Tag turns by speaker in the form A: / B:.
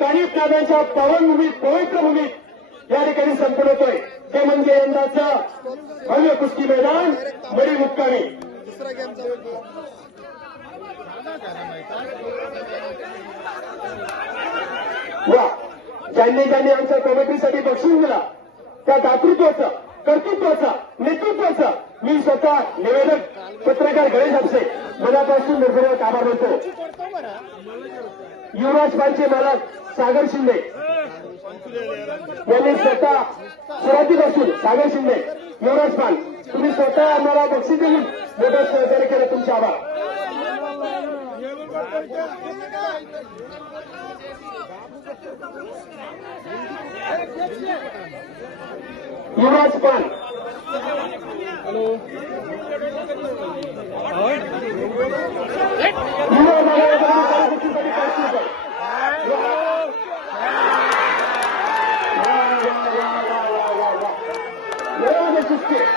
A: कानिफ नागांच्या पावनभूमीत पवित्र भूमीत या ठिकाणी संपन्न होतोय. ते म्हणजे यंदाचं भव्य कुस्ती मैदान बडी मुक्कामी. वा ज्यांनी ज्यांनी आमच्या कमिटीसाठी बक्षीस दिला त्या दातृत्वाचं कर्तृत्वाचं नेतृत्वाचं मी स्वतः निवेदक पत्रकार गणेश आपसे मनापासून निर्भरक आभार मानतो युवराज पालचे मालक सागर शिंदे. यांनी स्वतः सुरुवातीपासून सागर शिंदे युवराज पाल तुम्ही स्वतः आम्हाला बक्षीस देऊन मोठं सहकार्य केलं तुमचे आभार. युवराज पाल वा, वा, वा, वा, वा, वा. वा, वा, वा.